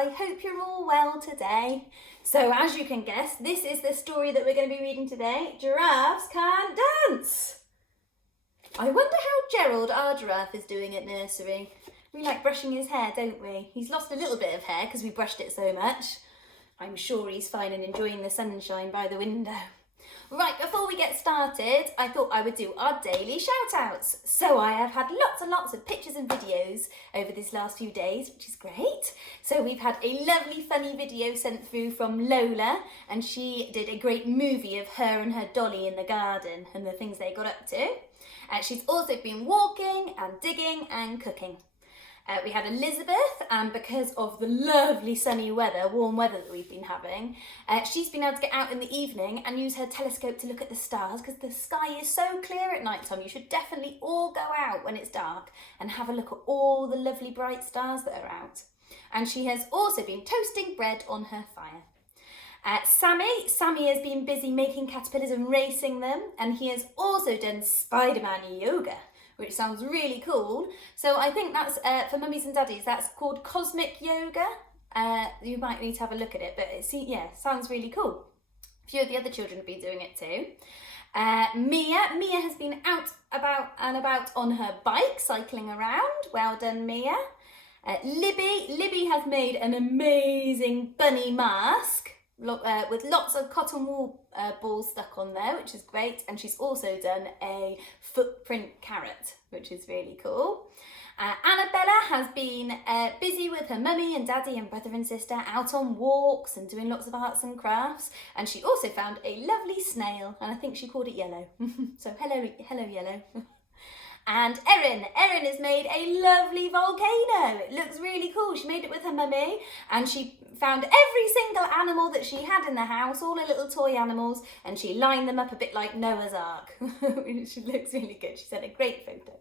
I hope you're all well today. So as you can guess, this is the story that we're going to be reading today. Giraffes can't dance. I wonder how Gerald, our giraffe, is doing at nursery. We like brushing his hair, don't we? He's lost a little bit of hair because we brushed it so much. I'm sure he's fine and enjoying the sunshine by the window. Right, before we get started, I thought I would do our daily shout-outs. So I have had lots and lots of pictures and videos over these last few days, which is great. So we've had a lovely funny video sent through from Lola, and she did a great movie of her and her dolly in the garden and the things they got up to. She's also been walking and digging and cooking. We had Elizabeth, and because of the lovely sunny weather, warm weather that we've been having, she's been able to get out in the evening and use her telescope to look at the stars because the sky is so clear at night time. You should definitely all go out when it's dark and have a look at all the lovely bright stars that are out. And she has also been toasting bread on her fire. Sammy has been busy making caterpillars and racing them, and he has also done Spider-Man yoga, which sounds really cool. So I think that's, for mummies and daddies, that's called cosmic yoga. You might need to have a look at it, but sounds really cool. A few of the other children have been doing it too. Mia has been out and about on her bike, cycling around. Well done, Mia. Libby has made an amazing bunny mask with lots of cotton wool balls stuck on there, which is great. And she's also done a footprint carrot, which is really cool. Annabella has been busy with her mummy and daddy and brother and sister out on walks and doing lots of arts and crafts. And she also found a lovely snail, and I think she called it Yellow. So hello Yellow. And Erin has made a lovely volcano. It looks really cool. She made it with her mummy, and she found every single animal that she had in the house, all her little toy animals, and she lined them up a bit like Noah's Ark. She looks really good. She sent a great photo.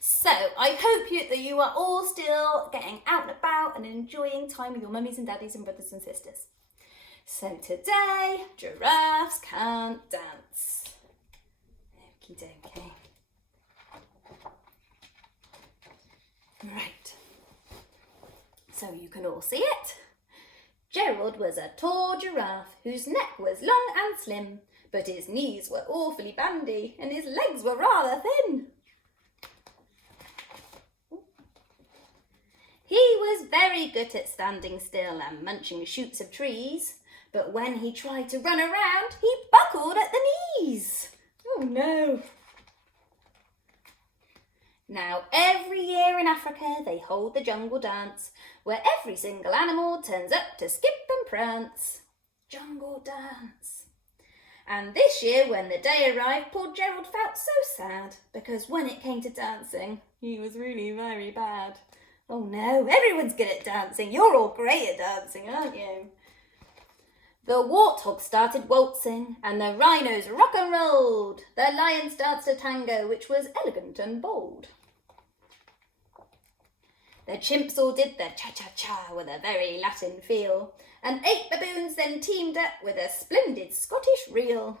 So I hope that you are all still getting out and about and enjoying time with your mummies and daddies and brothers and sisters. So today, giraffes can't dance. Okie dokie. Right, so you can all see it. Gerald was a tall giraffe whose neck was long and slim, but his knees were awfully bandy and his legs were rather thin. He was very good at standing still and munching shoots of trees, but when he tried to run around, he buckled at the knees. Oh no! Now, every year in Africa, they hold the jungle dance, where every single animal turns up to skip and prance. Jungle dance. And this year, when the day arrived, poor Gerald felt so sad, because when it came to dancing, he was really very bad. Oh no, everyone's good at dancing. You're all great at dancing, aren't you? The warthog started waltzing, and the rhinos rock and rolled. The lions danced a tango, which was elegant and bold. The chimps all did the cha-cha-cha with a very Latin feel, and 8 baboons then teamed up with a splendid Scottish reel.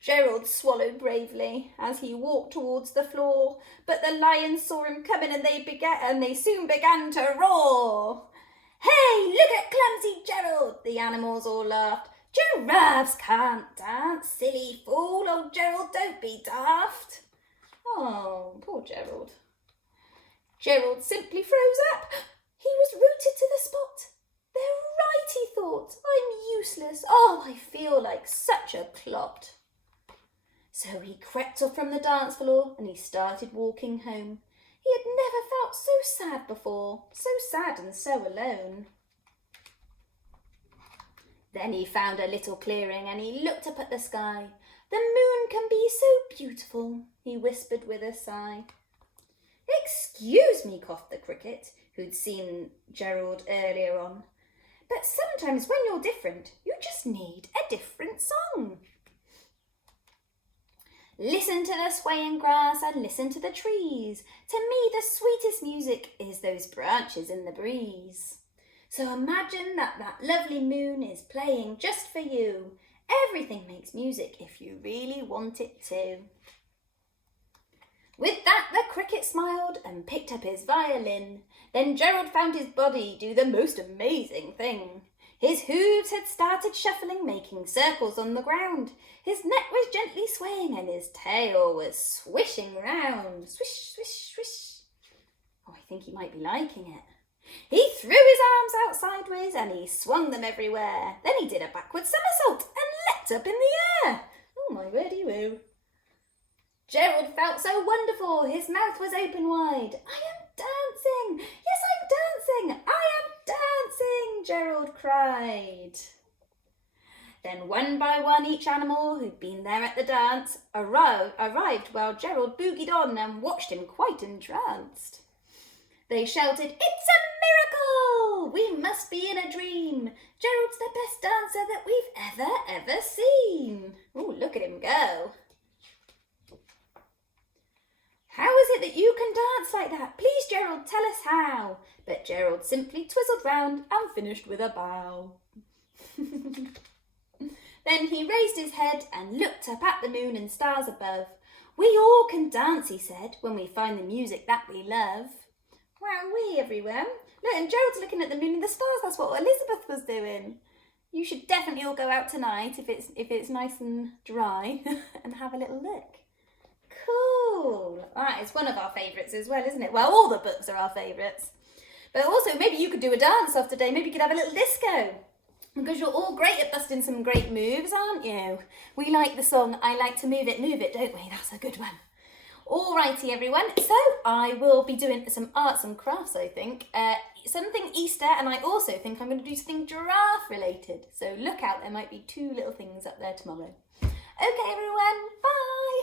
Gerald swallowed bravely as he walked towards the floor, but the lions saw him coming and they soon began to roar. Hey, look at clumsy Gerald, the animals all laughed. Giraffes can't dance, silly fool. Oh, Gerald, don't be daft. Oh, poor Gerald. Gerald simply froze up. He was rooted to the spot. They're right, he thought. I'm useless. Oh, I feel like such a clod. So he crept off from the dance floor and he started walking home. He had never felt so sad before, so sad and so alone. Then he found a little clearing and he looked up at the sky. The moon can be so beautiful, he whispered with a sigh. Excuse me, coughed the cricket, who'd seen Gerald earlier on. But sometimes when you're different, you just need a different song. Listen to the swaying grass and listen to the trees. To me, the sweetest music is those branches in the breeze. So imagine that lovely moon is playing just for you. Everything makes music if you really want it to. With that, the Cricket smiled and picked up his violin. Then Gerald found his body do the most amazing thing. His hooves had started shuffling, making circles on the ground. His neck was gently swaying and his tail was swishing round. Swish, swish, swish. Oh, I think he might be liking it. He threw his arms out sideways and he swung them everywhere. Then he did a backward somersault and leapt up in the air. Oh my wordy woo. Gerald felt so wonderful. His mouth was open wide. I am dancing. Yes, I'm dancing. I am dancing, Gerald cried. Then one by one each animal who'd been there at the dance arrived while Gerald boogied on and watched him quite entranced. They shouted, "It's a miracle! We must be in a dream. Gerald's the best dancer that we've ever seen." Oh, look at him go. "How is it that you can dance like that? Please, Gerald, tell us how." But Gerald simply twizzled round and finished with a bow. Then he raised his head and looked up at the moon and stars above. "We all can dance," he said, "when we find the music that we love." Wowee, everyone. Look, and Gerald's looking at the moon and the stars. That's what Elizabeth was doing. You should definitely all go out tonight if it's nice and dry and have a little look. Cool. That is one of our favourites as well, isn't it? Well, all the books are our favourites. But also, maybe you could do a dance off today. Maybe you could have a little disco. Because you're all great at busting some great moves, aren't you? We like the song, "I Like to Move It, don't we?" That's a good one. Alrighty, everyone. So I will be doing some arts and crafts, I think. Something Easter, and I also think I'm going to do something giraffe related. So look out, there might be 2 little things up there tomorrow. Okay, everyone. Bye.